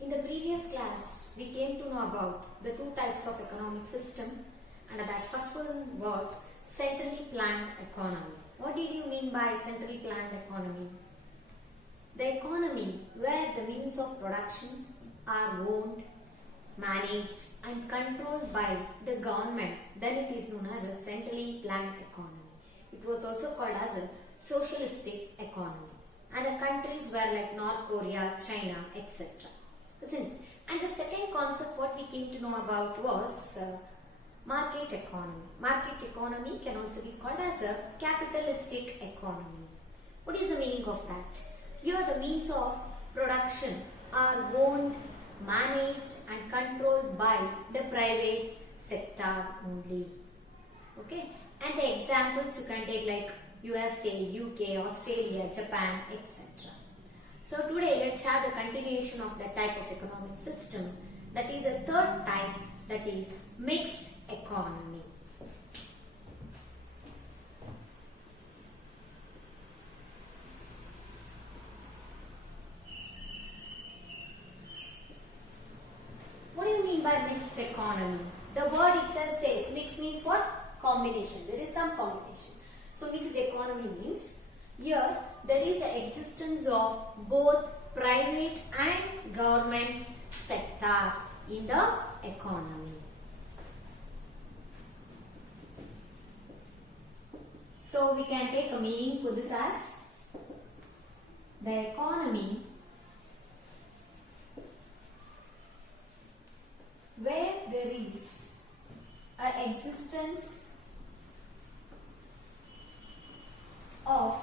In the previous class, we came to know about the two types of economic system, and that first one was centrally planned economy. What did you mean by centrally planned economy? The economy where the means of productions are owned, managed and controlled by the government, then it is known as a centrally planned economy. It was also called as a socialistic economy. And the countries were like North Korea, China, etc. Isn't it? And the second concept what we came to know about was market economy. Market economy can also be called as a capitalistic economy. What is the meaning of that? Here the means of production are owned, managed and controlled by the private sector only. Okay? And the examples you can take like USA, UK, Australia, Japan, etc. So today let's have the continuation of that type of economic system. That is a third type, that is mixed economy. What do you mean by mixed economy? The word itself says mix means what? Combination. There is some combination. So mixed economy means here there is an existence of both private and government sector in the economy. So we can take a meaning for this as the economy where there is an existence of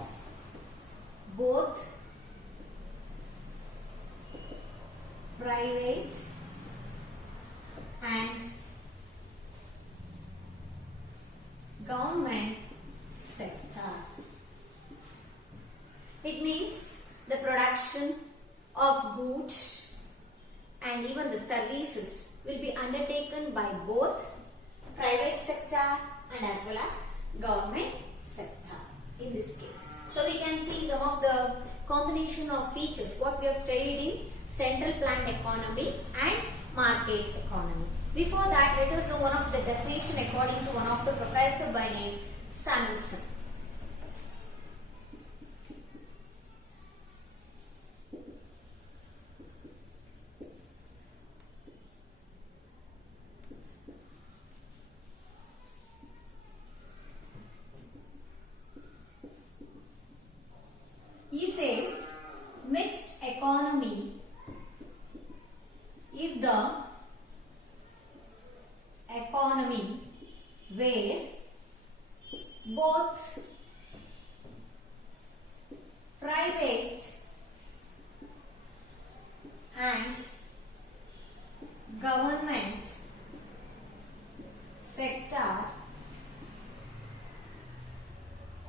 both private and government sector. It means the production of goods and even the services will be undertaken by both private sector and as well as government sector in this case. So we can see some of the combination of features what we have studied in central planned economy and market economy. Before that, let us know one of the definition according to one of the professor by name Samuelson. He says mixed economy is the economy where both private and government sector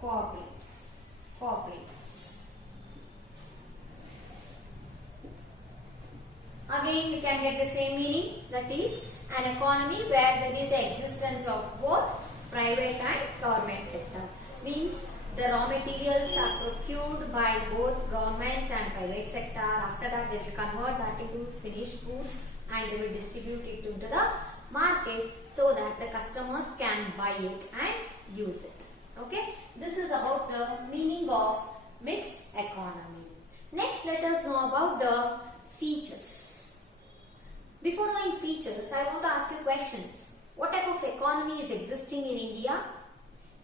cooperates. Again we can get the same meaning, that is an economy where there is the existence of both private and government sector. Means the raw materials are procured by both government and private sector. After that they will convert that into finished goods and they will distribute it into the market so that the customers can buy it and use it. Okay, this is about the meaning of mixed economy. Next, let us know about the features. Before knowing features, I want to ask you questions. What type of economy is existing in India?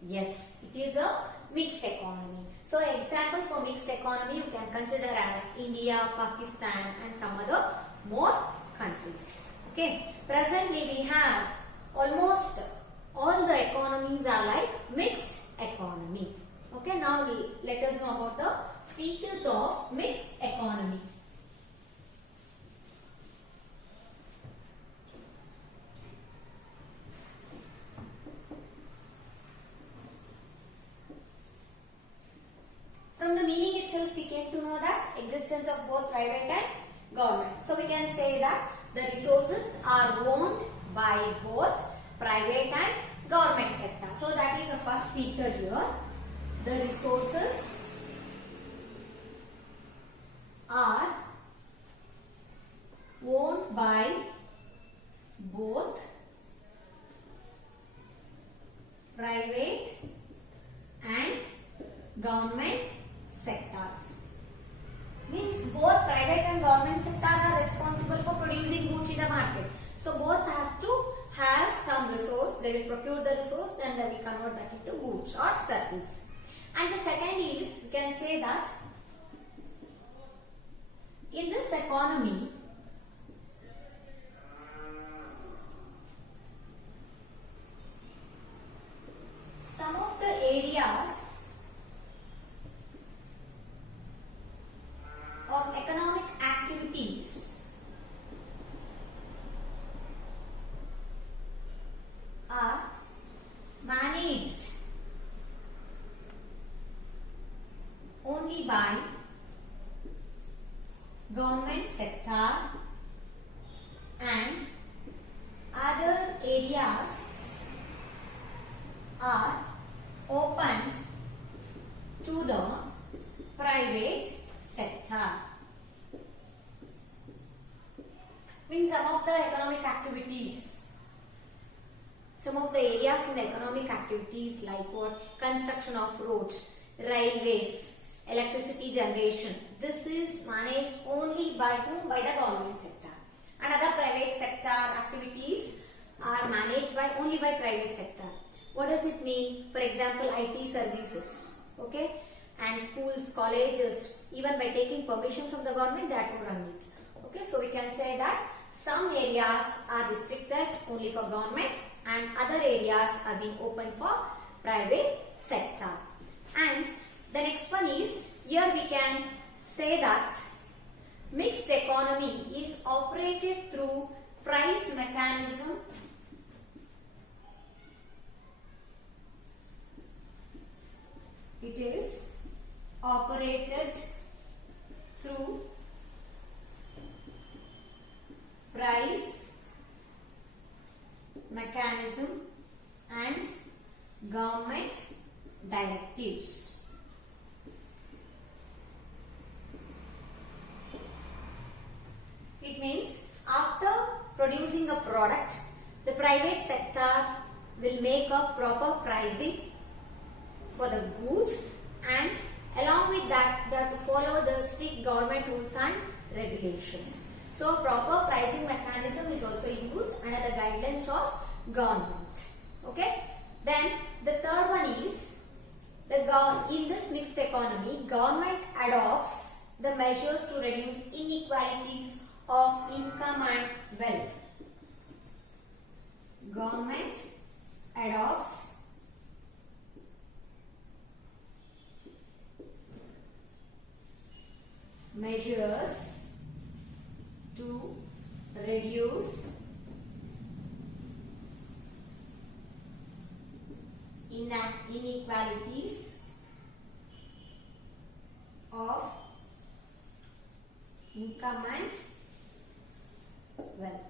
Yes, it is a mixed economy. So examples for mixed economy you can consider as India, Pakistan and some other more countries. Okay, presently we have almost all the economies are like mixed economy. Okay, now let us know about the features of mixed economy. From the meaning itself, we came to know that existence of both private and government. So we can say that the resources are owned by both private and government sector. So that is the first feature here. The resources are market. So both has to have some resource. They will procure the resource, then they will convert that into goods or service. And the second is, you can say that in this economy, some of the areas of economic activities are managed only by government sector, and other areas are opened to the private sector. Means some of the economic activities, some of the areas in the economic activities like what? Construction of roads, railways, electricity generation. This is managed only by whom? By the government sector. And other private sector activities are managed by only by private sector. What does it mean? For example, IT services, okay, and schools, colleges, even by taking permission from the government, they have to run it. Okay, so we can say that some areas are restricted only for government and other areas are being open for private sector. And the next one is, here we can say that mixed economy is operated through price mechanism It is operated through price mechanism and government directives. It means after producing a product, the private sector will make a proper pricing for the goods, and along with that they have to follow the strict government rules and regulations. So proper pricing mechanism is also used under the guidelines of government. Okay. Then the third one is, in this mixed economy, government adopts the measures to reduce inequalities of income and wealth. Government adopts measures to reduce inequalities of income and wealth.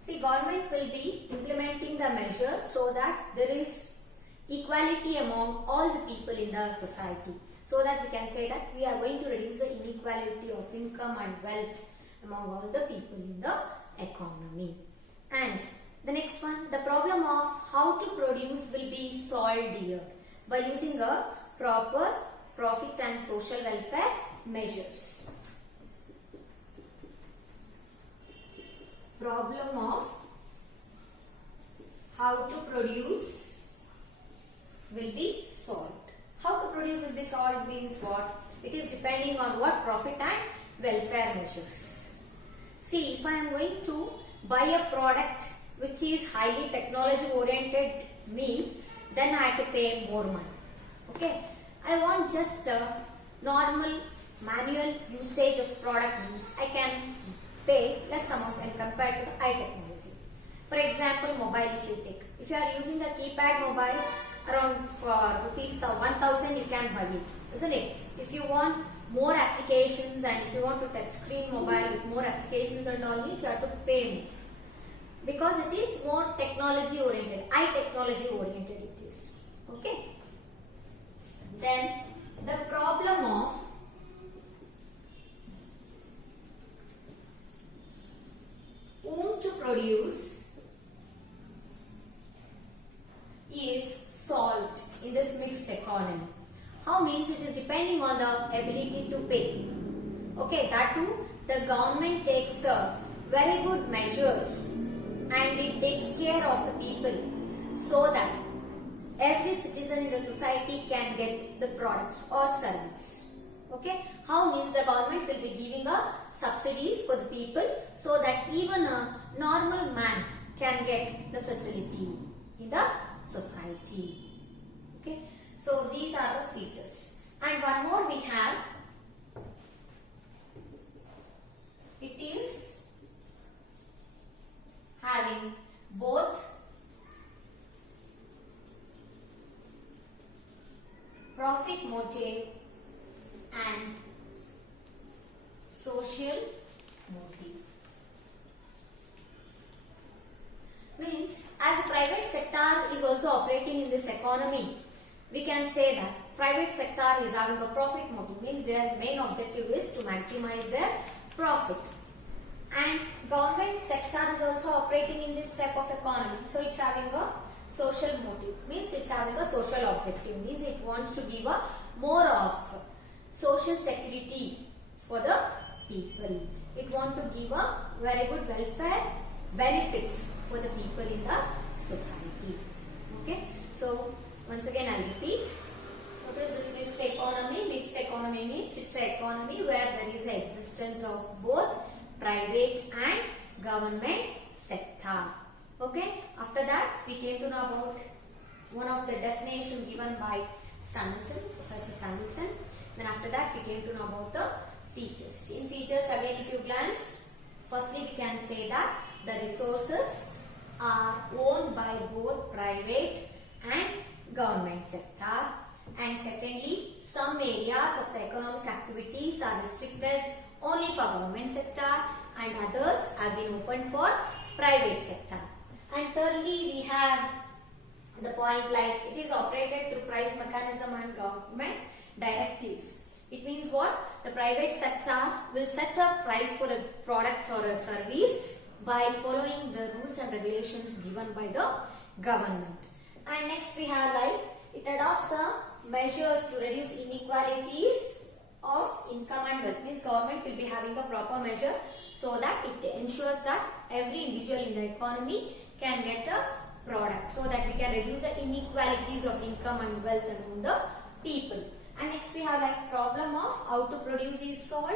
See, government will be implementing the measures so that there is equality among all the people in the society. So that we can say that we are going to reduce the inequality of income and wealth among all the people in the economy. And the next one, the problem of how to produce will be solved here by using a proper profit and social welfare measures. Problem of how to produce will be solved. How to produce will be solved means what? It is depending on what? Profit and welfare measures. See, if I am going to buy a product which is highly technology oriented means, then I have to pay more money. Okay. I want just a normal manual usage of product means I can pay less amount when compared to high technology. For example, mobile if you take. If you are using a keypad mobile, around for rupees 1,000 you can buy it, isn't it? If you want more applications and if you want to touch screen mobile with more applications and all means, you have to pay more. Because it is more technology oriented, high technology oriented it is. Okay. Then the problem of whom to produce is solved in this mixed economy. How means it is depending on the ability to pay. Okay, that too the government takes a very good measures and it takes care of the people so that every citizen in the society can get the products or service. Okay, how means the government will be giving a subsidies for the people so that even a normal man can get the facility in the society. Okay, so these are the features. And one more we have, it is having both profit motive and social motive. Means as a private sector is also operating in this economy, we can say that private sector is having a profit motive, means their main objective is to maximize their profit. And government sector is also operating in this type of economy, so it's having a social motive, means it's having a social objective, means it wants to give a more of social security for the people. It wants to give a very good welfare benefits for the people in the society. Okay, so once again I repeat, what is this mixed economy? Mixed economy means it's an economy where there is an existence of both private and government sector. Okay, after that we came to know about one of the definition given by Samuelson, Professor Samuelson. Then after that we came to know about the features. In features again if you glance, firstly we can say that the resources are owned by both private and government sector. And secondly, some areas of the economic activities are restricted only for government sector and others have been opened for private sector. And thirdly, we have the point like it is operated through price mechanism and government directives. It means what? The private sector will set a price for a product or a service by following the rules and regulations given by the government. And next we have like it adopts measures to reduce inequalities of income and wealth. Means government will be having a proper measure so that it ensures that every individual in the economy can get a product, so that we can reduce the inequalities of income and wealth among the people. And next we have like problem of how to produce is solved,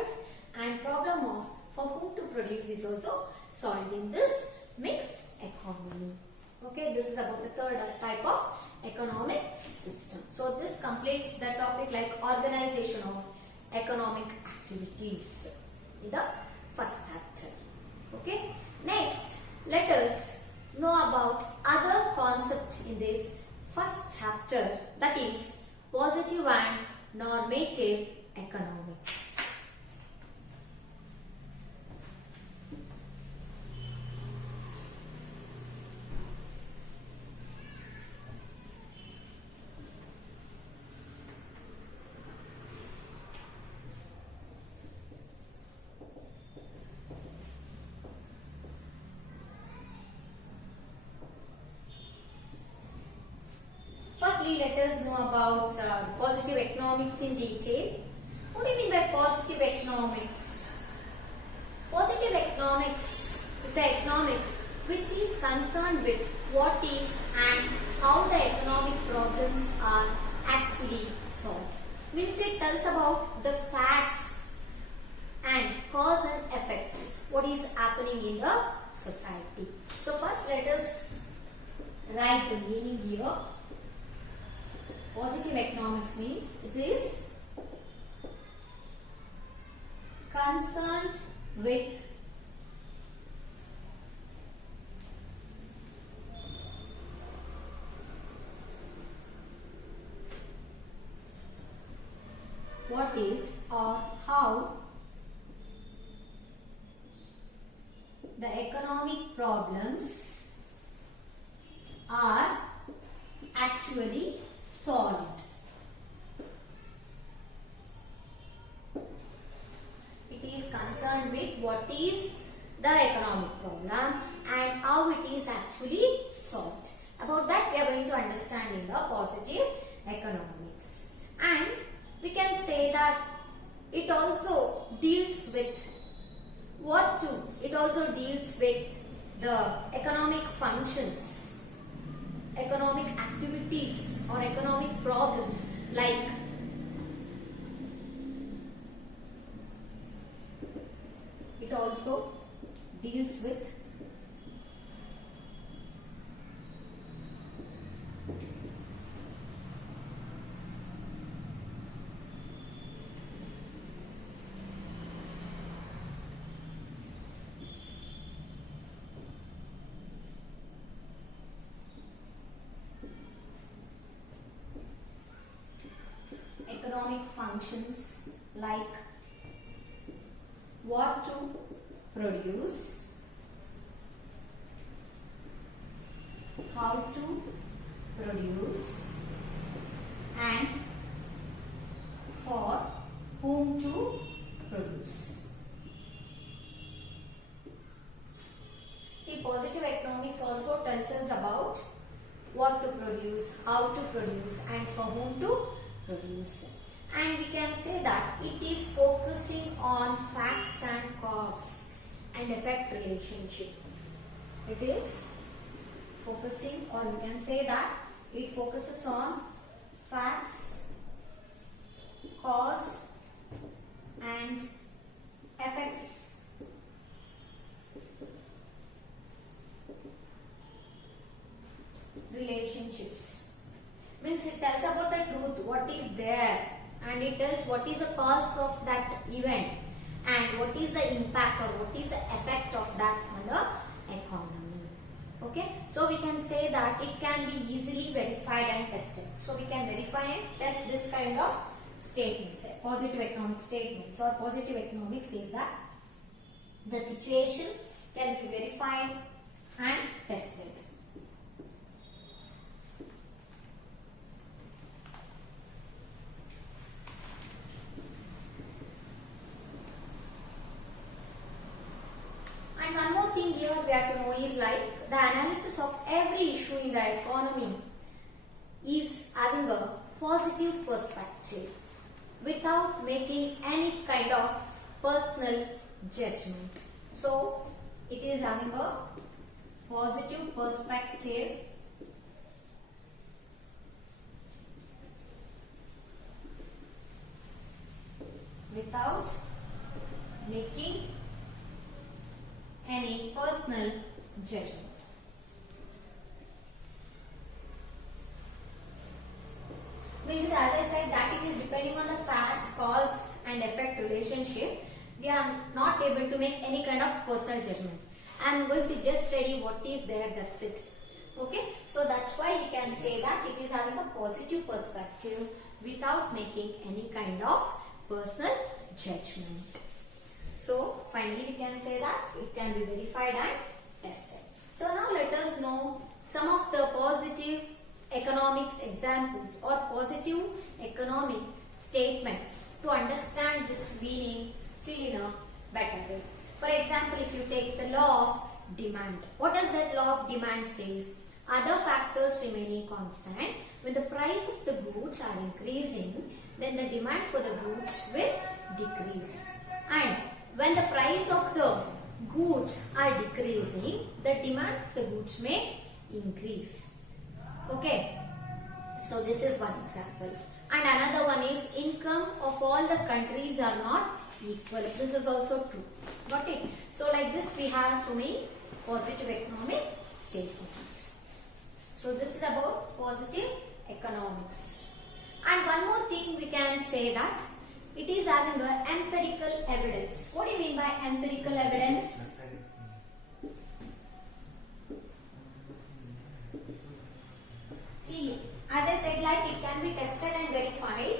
and problem of for whom to produce is also solved in this mixed economy. Okay, this is about the third type of economic system. So this completes the topic like organization of economic activities in the first chapter. Okay, next let us know about other concept in this first chapter, that is positive and normative economics. Firstly, let us know about positive economics in detail. What do you mean by positive economics? Positive economics is the economics which is concerned with what is and how the economic problems are actually solved. Means it tells about the facts and cause and effects, what is happening in the society. So first let us write the meaning here. Positive economics means it is concerned with what is or how the economic problems are actually solved. It is concerned with what is the economic problem and how it is actually solved. About that we are going to understand in the positive economics. And we can say that it also deals with What 2? It also deals with the economic functions, economic activities or economic problems like it also deals with economic functions like what to produce, how to produce, and for whom to produce. See, positive economics also tells us about what to produce, how to produce, and for whom to produce. And we can say that it is focusing on facts and cause and effect relationship. It is focusing, or we can say that it focuses on facts, cause and effects relationships. Means it tells about the truth, what is there, and it tells what is the cause of that event and what is the impact or what is the effect of that on the economy. Okay, so we can say that it can be easily verified and tested. So we can verify and test this kind of statements. Positive economic statements or positive economics says that the situation can be verified and tested. And one more thing here we have to know is like the analysis of every issue in the economy is having a positive perspective without making any kind of personal judgment. So it is having a positive perspective without making any personal judgment. Means as I said that it is depending on the facts, cause and effect relationship. We are not able to make any kind of personal judgment. I am going to just study what is there, that's it. Okay, so that's why we can say that it is having a positive perspective without making any kind of personal judgment. So finally we can say that it can be verified and tested. So now let us know some of the positive economics examples or positive economic statements to understand this meaning still in a better way. For example, if you take the law of demand, what does that law of demand says? Other factors remaining constant, when the price of the goods are increasing, then the demand for the goods will decrease. And when the price of the goods are decreasing, the demand of the goods may increase. Okay, so this is one example. And another one is income of all the countries are not equal. This is also true. Got it? So like this we have so many positive economic statements. So this is about positive economics. And one more thing we can say that it is having the empirical evidence. What do you mean by empirical evidence? See, as I said, like it can be tested and verified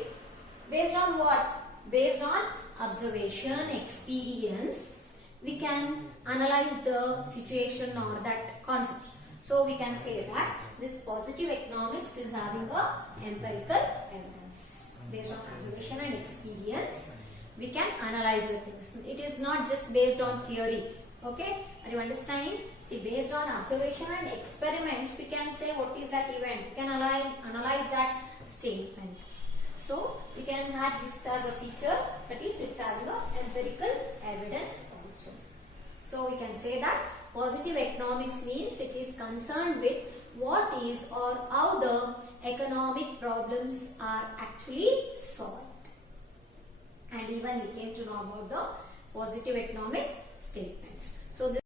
based on what? Based on observation, experience. We can analyze the situation or that concept. So we can say that this positive economics is having a empirical evidence. Based on observation and experience, we can analyze the things. It is not just based on theory. Okay, are you understanding? See, based on observation and experiments, we can say what is that event. We can analyze that statement. So we can add this as a feature, that is, it's having a empirical evidence also. So we can say that positive economics means it is concerned with what is or how the economic problems are actually solved. And even we came to know about the positive economic statements. So this